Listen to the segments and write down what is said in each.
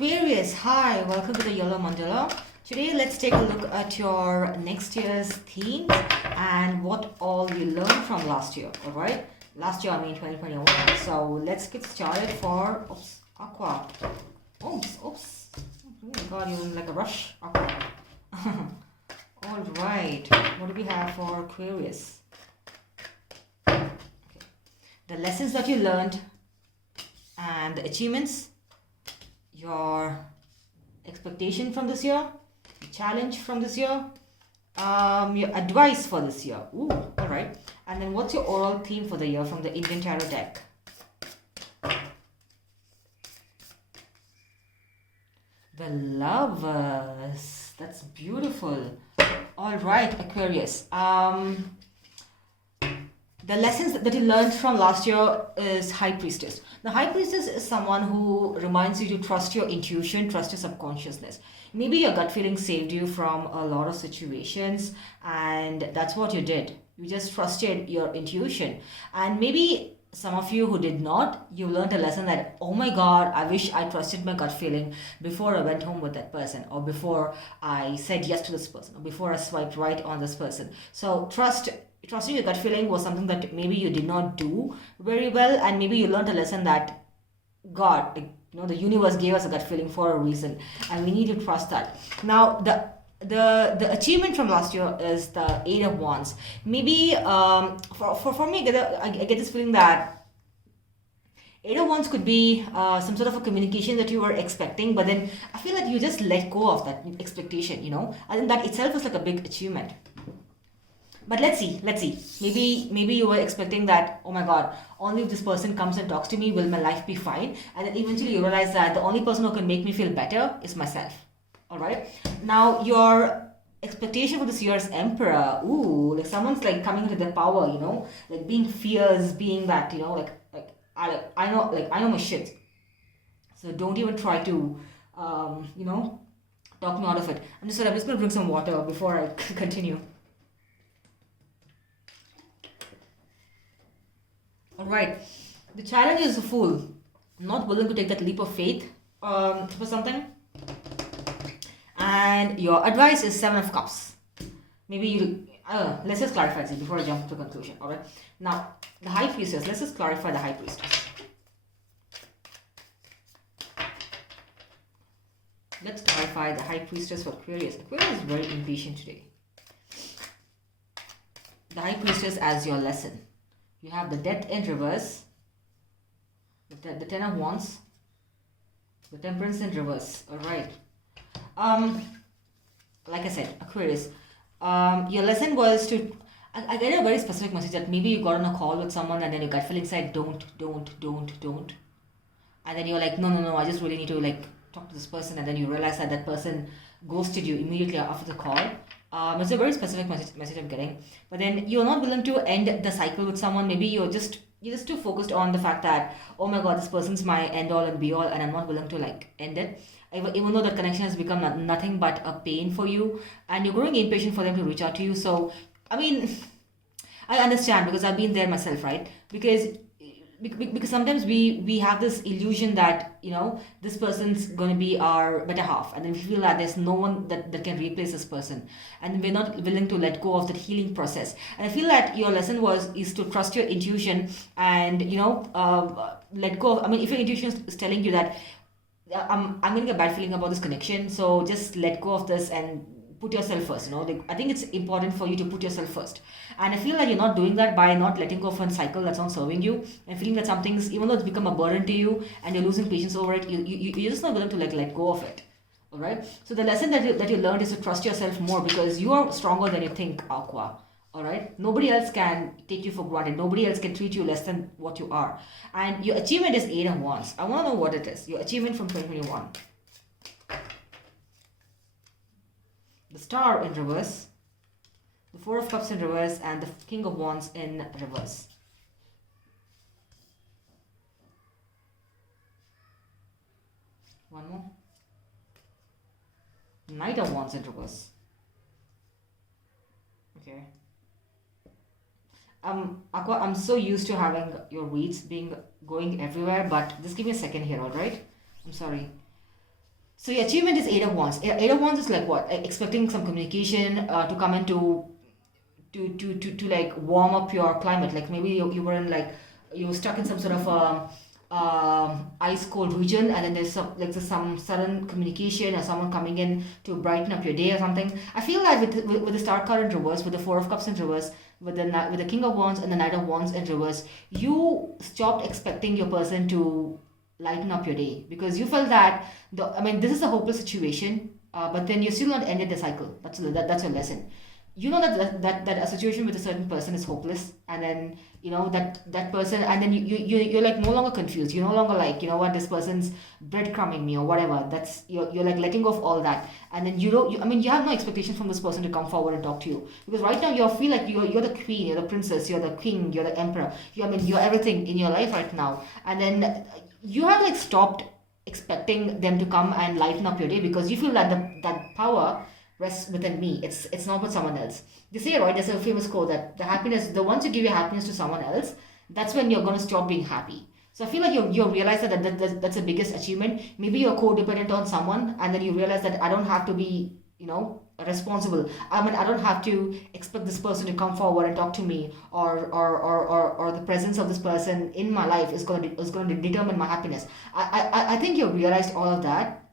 Aquarius, hi, welcome to the Yellow Mandala. Today, let's take a look at your next year's themes and what all you learned from last year, all right? Last year, I mean 2021. So let's get started for Aqua. Oops. Oh my god, you're in like a rush, Aqua. All right, what do we have for Aquarius? Okay. The lessons that you learned and the achievements, your expectation from this year, challenge from this year, your advice for this year. Ooh, all right. And then what's your overall theme for the year from the Indian Tarot deck? The Lovers. That's beautiful. All right, Aquarius. The lessons that you learned from last year is High Priestess. The High Priestess is someone who reminds you to trust your intuition, trust your subconsciousness. Maybe your gut feeling saved you from a lot of situations, and that's what you did. You just trusted your intuition. And maybe some of you who did not, you learned a lesson that, oh my God, I wish I trusted my gut feeling before I went home with that person, or before I said yes to this person, or before I swiped right on this person. So trusting your gut feeling was something that maybe you did not do very well, and maybe you learned a lesson that God, the universe gave us a gut feeling for a reason, and we need to trust that. Now, the achievement from last year is the Eight of Wands. Maybe for me, I get this feeling that Eight of Wands could be some sort of a communication that you were expecting, but then I feel like you just let go of that expectation. I think that itself is like a big achievement. But let's see. Maybe you were expecting that, oh my God, only if this person comes and talks to me will my life be fine. And then eventually you realize that the only person who can make me feel better is myself. All right. Now your expectation for this year's Emperor, ooh, like someone's like coming into their power, like being fierce, being that, I know my shit. So don't even try to, talk me out of it. I'm just going to drink some water before I continue. Alright, the challenge is a fool, not willing to take that leap of faith for something. And your advice is Seven of Cups. Maybe let's just clarify this before I jump to conclusion. Alright, now the High Priestess, let's just clarify the High Priestess. Let's clarify the High Priestess for Aquarius. Aquarius is very impatient today. The High Priestess as your lesson. You have the Death in reverse, the Ten of Wands, the Temperance in reverse. All right. Like I said, Aquarius, your lesson was to. I get a very specific message that maybe you got on a call with someone and then your gut feeling said don't, and then you're like no, I just really need to like talk to this person, and then you realize that person ghosted you immediately after the call. It's a very specific message I'm getting, but then you're not willing to end the cycle with someone. Maybe you're just too focused on the fact that, oh my God, this person's my end all and be all, and I'm not willing to like end it, even though that connection has become nothing but a pain for you, and you're growing impatient for them to reach out to you. So I mean, I understand, because I've been there myself, right? Because sometimes we have this illusion that this person's going to be our better half, and then we feel that there's no one that can replace this person, and we're not willing to let go of that healing process. And I feel that your lesson is to trust your intuition and let go of, I mean, if your intuition is telling you that I'm getting a bad feeling about this connection, so just let go of this and put yourself first. I think it's important for you to put yourself first, and I feel like you're not doing that by not letting go of a cycle that's not serving you, and feeling that something's, even though it's become a burden to you and you're losing patience over it, you're just not willing to let go of it. All right, so the lesson that you learned is to trust yourself more, because you are stronger than you think, Aqua. All right, nobody else can take you for granted, nobody else can treat you less than what you are. And your achievement is Eight of Wands. I want to know what it is, your achievement from 2021. The Star in reverse, the Four of Cups in reverse, and the King of Wands in reverse. One more. Knight of Wands in reverse. Okay. Aqua, I'm so used to having your reads going everywhere, but just give me a second here, alright? I'm sorry. So your achievement is Eight of Wands. Eight of Wands is like what? Expecting some communication to come into to like warm up your climate. Like maybe you were in like you were stuck in some sort of ice cold region, and then there's some sudden communication or someone coming in to brighten up your day or something. I feel that with the Star card in reverse, with the Four of Cups in reverse, with the King of Wands and the Knight of Wands in reverse, you stopped expecting your person to lighten up your day because you felt that this is a hopeless situation, but then you still not ended the cycle. That's your lesson. You know that a situation with a certain person is hopeless, and then that person, and then you're like no longer confused. You're no longer like, you know what, this person's breadcrumbing me or whatever. That's you're like letting go of all that, and then you have no expectation from this person to come forward and talk to you, because right now you feel like you're the queen, you're the princess, you're the king, you're the emperor. You're everything in your life right now, and then you have like stopped expecting them to come and lighten up your day because you feel that that power rests within me. It's not with someone else. They say, right, there's a famous quote that the ones you give your happiness to someone else, that's when you're going to stop being happy. So I feel like you realize that's the biggest achievement. Maybe you're codependent on someone, and then you realize that I don't have to be, responsible. I don't have to expect this person to come forward and talk to me, or the presence of this person in my life is going to determine my happiness. I think you realized all of that.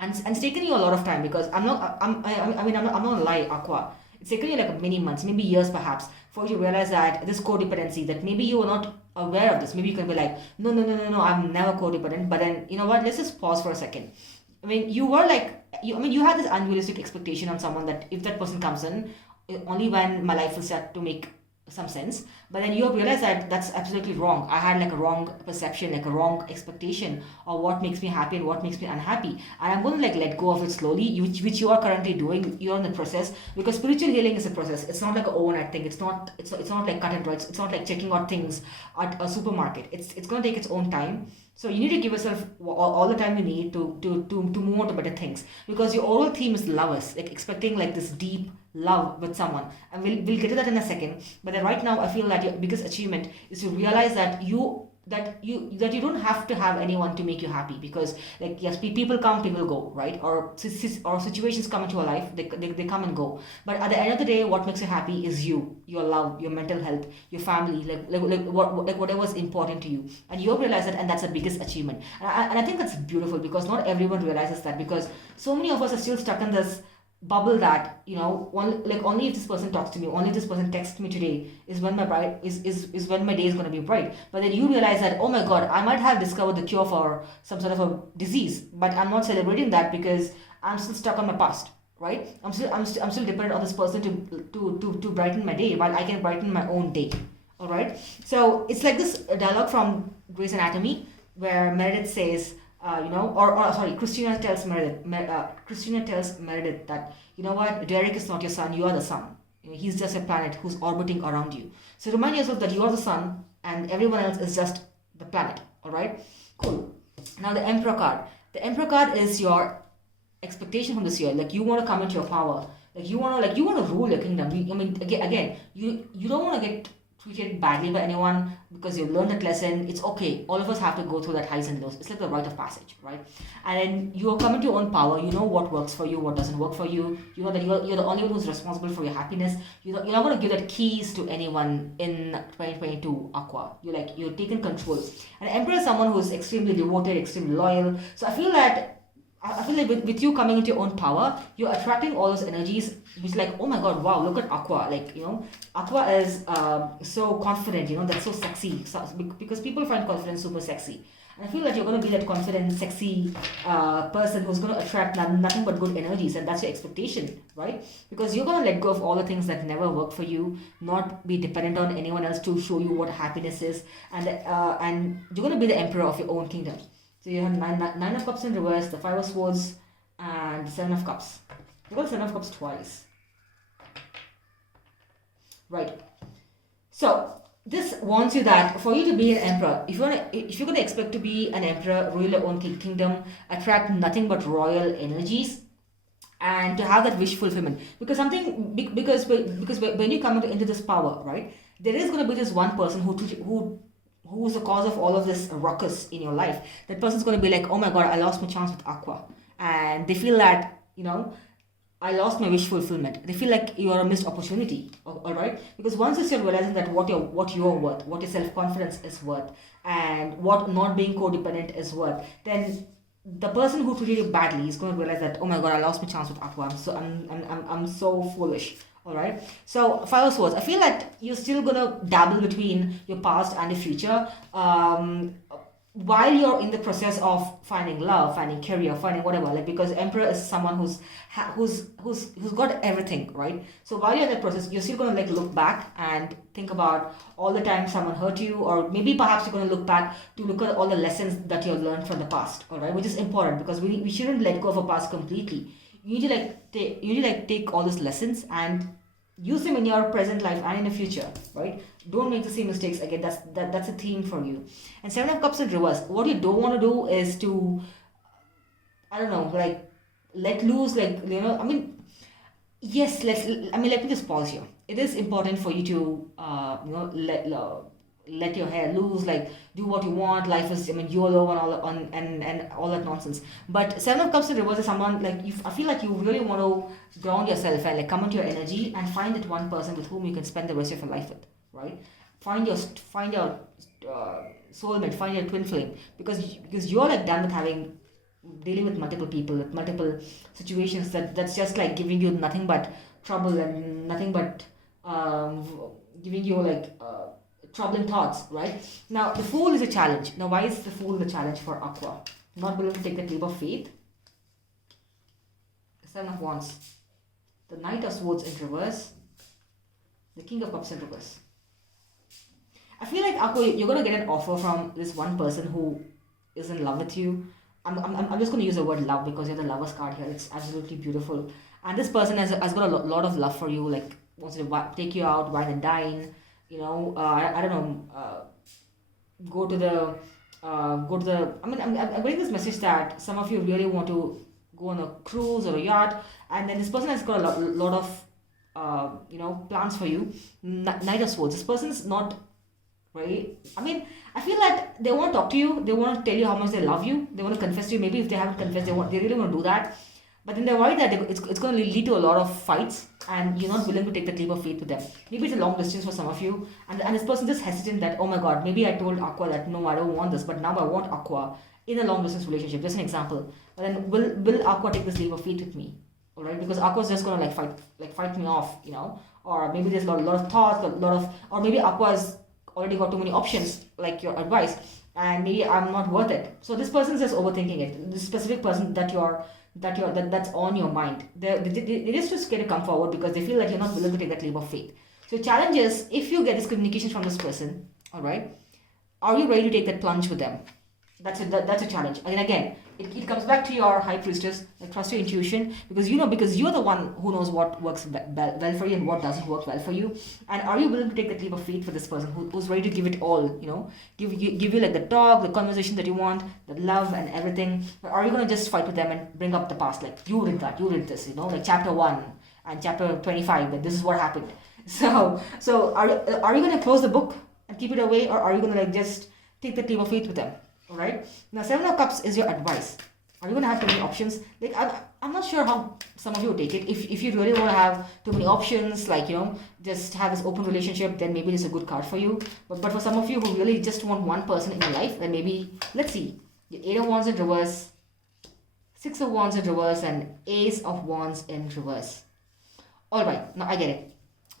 And it's taken you a lot of time, because I'm not gonna lie, Aqua. It's taken you like many months, maybe years perhaps, for you to realize that this codependency, that maybe you were not aware of this. Maybe you can be like, no, I'm never codependent. But then, you know what, let's just pause for a second. You were like, you had this unrealistic expectation on someone that if that person comes in, only when my life will start to make some sense. But then you realize that that's absolutely wrong. I had like a wrong perception, like a wrong expectation of what makes me happy and what makes me unhappy, and I'm going to like let go of it slowly, which you are currently doing. You're in the process, because spiritual healing is a process. It's not like an overnight thing. It's not like cut and dry. It's not like checking out things at a supermarket. It's going to take its own time. So you need to give yourself all the time you need to move on to better things, because your overall theme is lovers, like expecting like this deep love with someone, and we'll get to that in a second. But then right now I feel that your biggest achievement is to realize that you don't have to have anyone to make you happy, because like, yes, people come, people go, right? Or situations come into your life, they come and go, but at the end of the day, what makes you happy is your love, your mental health, your family, like whatever is important to you, and you realize that, and that's the biggest achievement. And I think that's beautiful, because not everyone realizes that, because so many of us are still stuck in this bubble that, only if this person talks to me, only if this person texts me today is when my when my day is going to be bright. But then you realize that, oh my god, I might have discovered the cure for some sort of a disease, but I'm not celebrating that because I'm still stuck on my past, right? I'm still dependent on this person to brighten my day, while I can brighten my own day. All right, so it's like this dialogue from Grey's Anatomy, where Meredith says, Christina tells Meredith that, you know what, Derek is not your sun, you are the sun. He's just a planet who's orbiting around you. So remind yourself that you are the sun and everyone else is just the planet. All right, cool. Now the Emperor card. The Emperor card is your expectation from this year. Like, you want to come into your power. Like, you want to rule your kingdom. Again, you don't want to get treated badly by anyone, because you've learned that lesson. It's okay. All of us have to go through that highs and lows. It's like the rite of passage, right? And then you are coming to your own power. You know what works for you, what doesn't work for you. You know that you're the only one who's responsible for your happiness. You're not going to give that keys to anyone in 2022, Aqua. You're taking control. And Emperor is someone who's extremely devoted, extremely loyal. So I feel like with you coming into your own power, you're attracting all those energies, which like, oh my god, wow, look at Aqua. Like, Aqua is so confident, that's so sexy. So, because people find confidence super sexy. And I feel like you're going to be that confident, sexy person who's going to attract nothing but good energies, and that's your expectation, right? Because you're going to let go of all the things that never work for you, not be dependent on anyone else to show you what happiness is, and you're going to be the emperor of your own kingdom. So you have nine of Cups in reverse, the Five of Swords, and the Seven of Cups. You got the Seven of Cups twice. Right. So this warns you that for you to be an emperor, if you're going to expect to be an emperor, rule your own kingdom, attract nothing but royal energies, and to have that wish fulfillment, because when you come into this power, right, there is going to be this one person who's the cause of all of this ruckus in your life. That person's going to be like, oh my god, I lost my chance with Aqua. and they feel that, I lost my wish fulfillment. They feel like you are a missed opportunity. All right, because once you start realizing that what you're worth, what your self confidence is worth, and what not being codependent is worth, then the person who treated you badly is going to realize that, oh my god, I lost my chance with Aqua. I'm so foolish. All right. So Five of Swords. I feel like you're still gonna dabble between your past and the future. While you're in the process of finding love, finding career, finding whatever, like, because Emperor is someone who's got everything, right? So while you're in that process, you're still gonna like look back and think about all the time someone hurt you, or maybe perhaps you're gonna look back to look at all the lessons that you've learned from the past, all right? Which is important, because we shouldn't let go of our past completely. You need to take all those lessons and use them in your present life and in the future, right? Don't make the same mistakes again. That's a theme for you. And Seven of Cups in reverse. What you don't want to do is to, I don't know, like, let loose, like, yes, let me just pause here. It is important for you to, let your hair loose, like, do what you want. Life is, YOLO and all that nonsense. But Seven of Cups in reverse is someone like I feel like you really want to ground yourself and like come into your energy and find that one person with whom you can spend the rest of your life with, right? Find your soulmate, find your twin flame, because you're like done with dealing with multiple people, with multiple situations that's just like giving you nothing but trouble and nothing but giving you like troubling thoughts, right? Now the Fool is a challenge. Now why is the Fool the challenge for Aqua? Not willing to take that leap of faith. The Seven of Wands, the Knight of Swords in reverse, the King of Cups in reverse. I feel like, Aqua, you're gonna get an offer from this one person who is in love with you. I'm just gonna use the word love because you're the Lovers card here. It's absolutely beautiful, and this person has got a lot of love for you. Like, wants to take you out, wine and dine. I don't know. Go to the. I'm getting this message that some of you really want to go on a cruise or a yacht, and then this person has got a lot of plans for you. Knight of Swords. This person's not. Right? I feel like they want to talk to you. They want to tell you how much they love you. They want to confess to you. Maybe if they haven't confessed, they really want to do that. But then they're worried that it's going to lead to a lot of fights, and you're not willing to take the leap of faith with them. Maybe it's a long distance for some of you, and this person just hesitant that, oh my god, maybe I told Aqua that no, I don't want this, but now I want Aqua in a long distance relationship. Just an example. But then will Aqua take this leap of faith with me? All right, because Aqua's just going to fight me off, or maybe there's a lot of thoughts, or maybe Aqua's already got too many options, like your advice, and maybe I'm not worth it. So this person's just overthinking it. This specific person that's on your mind. They just scared to come forward because they feel like you're not willing to take that leap of faith. So challenge is, if you get this communication from this person, all right, are you ready to take that plunge with them? That's a challenge. And again, it comes back to your High Priestess. Like, trust your intuition, because you're the one who knows what works well for you and what doesn't work well for you. And are you willing to take that leap of faith for this person who's ready to give it all? Give you like the talk, the conversation that you want, the love and everything. Or are you gonna just fight with them and bring up the past, like, you did that, you did this, like chapter 1 and chapter 25, that this is what happened. So are you gonna close the book and keep it away, or are you gonna just take that leap of faith with them? All right. Now, Seven of Cups is your advice. Are you going to have too many options? Like, I'm not sure how some of you will take it. If you really want to have too many options, like, just have this open relationship, then maybe it's a good card for you. But for some of you who really just want one person in your life, then maybe, let's see, your Eight of Wands in reverse, Six of Wands in reverse, and Ace of Wands in reverse. All right. Now, I get it.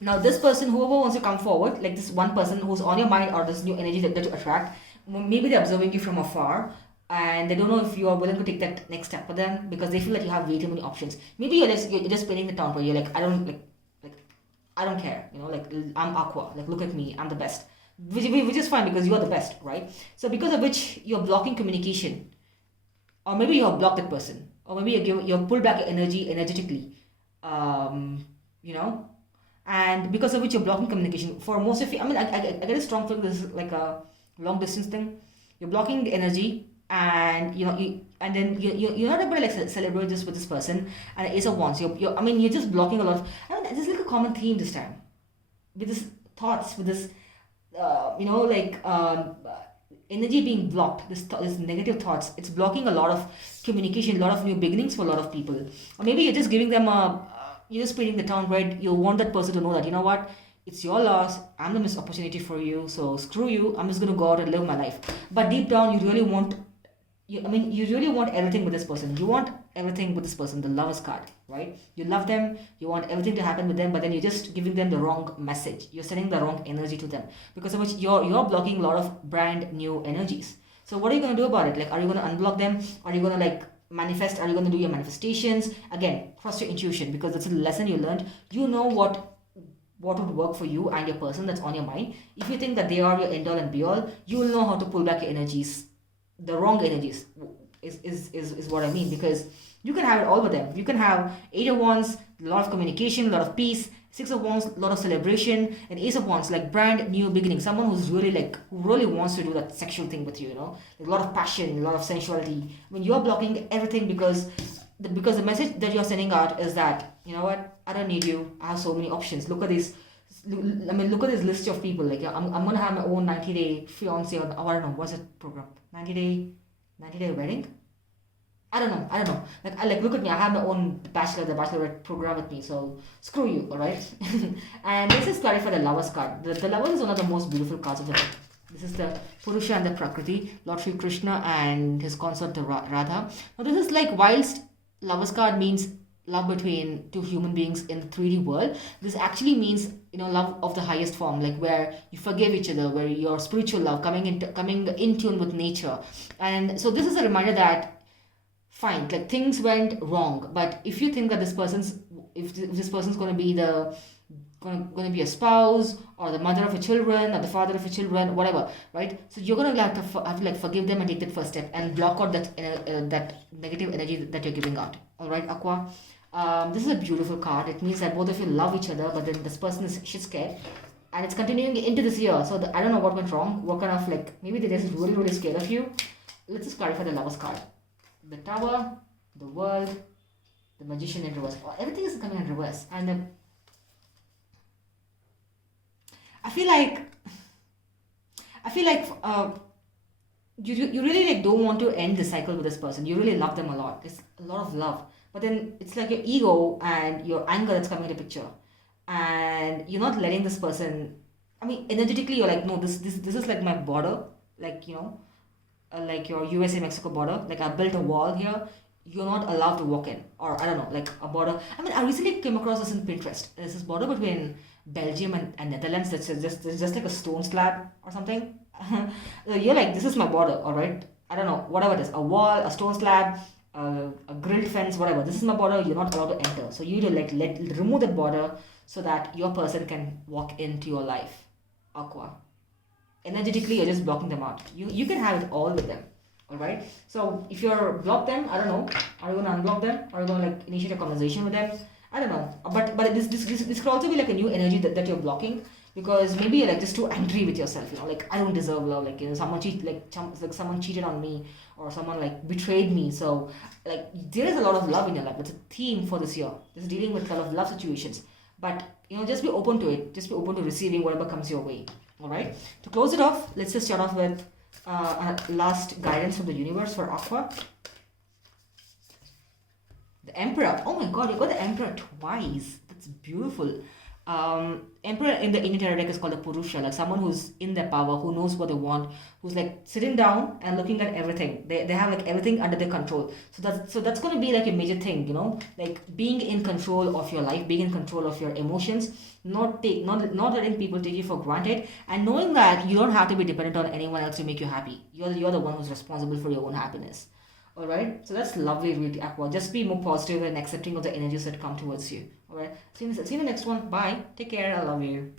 Now, this person, whoever wants to come forward, like this one person who's on your mind, or this new energy that you attract, maybe they're observing you from afar, and they don't know if you are willing to take that next step for them, because they feel like you have way too many options. Maybe you're just spinning the town where you're like, I don't care, I'm Aqua, like, look at me, I'm the best, which is fine because you're the best, right? So because of which you're blocking communication, or maybe you have blocked that person, or maybe you're pulled back your energy energetically, and because of which you're blocking communication. For most of you, I get a strong feeling this is like a long distance thing. You're blocking the energy, and you're not able to like celebrate this with this person. And Ace of Wands, you're just blocking a lot of, there's like a common theme this time with this thoughts, with this energy being blocked, this negative thoughts, it's blocking a lot of communication, a lot of new beginnings for a lot of people. Or maybe you're just giving them you're just painting the town red. You want that person to know that, you know what, it's your loss, I'm the missed opportunity for you, so screw you, I'm just going to go out and live my life. But deep down, you really want, you really want everything with this person. You want everything with this person, the Lovers card, right? You love them, you want everything to happen with them, but then you're just giving them the wrong message. You're sending the wrong energy to them, because of which you're blocking a lot of brand new energies. So what are you going to do about it? Like, are you going to unblock them? Are you going to like manifest? Are you going to do your manifestations? Again, trust your intuition, because that's a lesson you learned. You know what would work for you and your person that's on your mind. If you think that they are your end all and be all, you will know how to pull back your energies, the wrong energies is what I mean, because you can have it all with them. You can have 8 of Wands, a lot of communication, a lot of peace, 6 of Wands, a lot of celebration, and Ace of Wands, like brand new beginning. Someone who's really who really wants to do that sexual thing with you, you know, like a lot of passion, a lot of sensuality. When you're blocking everything because the message that you're sending out is that, you know what, I don't need you, I have so many options. Look at this. Look at this list of people. Like, I'm gonna have my own 90-day fiance, or I don't know, what's that program? 90-day wedding? I don't know. Like, look at me. I have my own the bachelorette program with me. So screw you, all right? And let's just clarify the Lovers card. The Lovers is one of the most beautiful cards of the deck. This is the Purusha and the Prakriti, Lord Sri Krishna and his consort the Radha. Now this is like, whilst Lovers card means love between two human beings in the 3D world, this actually means, you know, love of the highest form, like where you forgive each other, where your spiritual love coming in tune with nature. And so this is a reminder that, fine, like things went wrong, but if you think that this person's going to be going to be a spouse, or the mother of your children, or the father of your children, whatever, right? So you're going to have to like forgive them and take that first step and block out that negative energy that you're giving out. All right, Aqua. This is a beautiful card. It means that both of you love each other, but then this person is shit scared, and it's continuing into this year. So I don't know what went wrong. What kind of, like, maybe they're just really scared of you. Let's just clarify the Lovers card. The Tower, the World, the Magician in reverse. Everything is coming in reverse, and I feel like you really like don't want to end the cycle with this person. You really love them a lot. There's a lot of love, but then it's like your ego and your anger that's coming into picture, and you're not letting this person. I mean, energetically, you're like, no, this is like my border, like, you know, like your USA Mexico border. Like, I built a wall here. You're not allowed to walk in, or I don't know, like a border. I mean, I recently came across this in Pinterest. There's this border between Belgium and Netherlands that's just like a stone slab or something. You're like, this is my border, all right? I don't know, whatever it is, a wall, a stone slab, a grilled fence, whatever. This is my border. You're not allowed to enter. So you need to like remove that border so that your person can walk into your life. Aqua. Energetically, you're just blocking them out. You can have it all with them. All right. So if you're blocked them, I don't know. Are you gonna unblock them? Are you gonna like initiate a conversation with them? I don't know. But this could also be like a new energy that you're blocking, because maybe you're like just too angry with yourself. You know, like, I don't deserve love. Like, you know, someone cheated on me, or someone like betrayed me. So like, there is a lot of love in your life. It's a theme for this year. Just dealing with a lot of love situations. But, you know, just be open to it. Just be open to receiving whatever comes your way. All right. To close it off, let's just start off with last guidance from the universe for Aqua. The Emperor. Oh my god, you got the Emperor twice. That's beautiful. Emperor in the Indian tarot deck is called a Purusha, like someone who's in their power, who knows what they want, who's like sitting down and looking at everything. They have like everything under their control. So that's going to be like a major thing, you know, like being in control of your life, being in control of your emotions, not letting people take you for granted, and knowing that you don't have to be dependent on anyone else to make you happy. You're the one who's responsible for your own happiness. All right, so that's lovely, really, Aqua. Just be more positive and accepting of the energies that come towards you. All right, see you in the next one. Bye. Take care. I love you.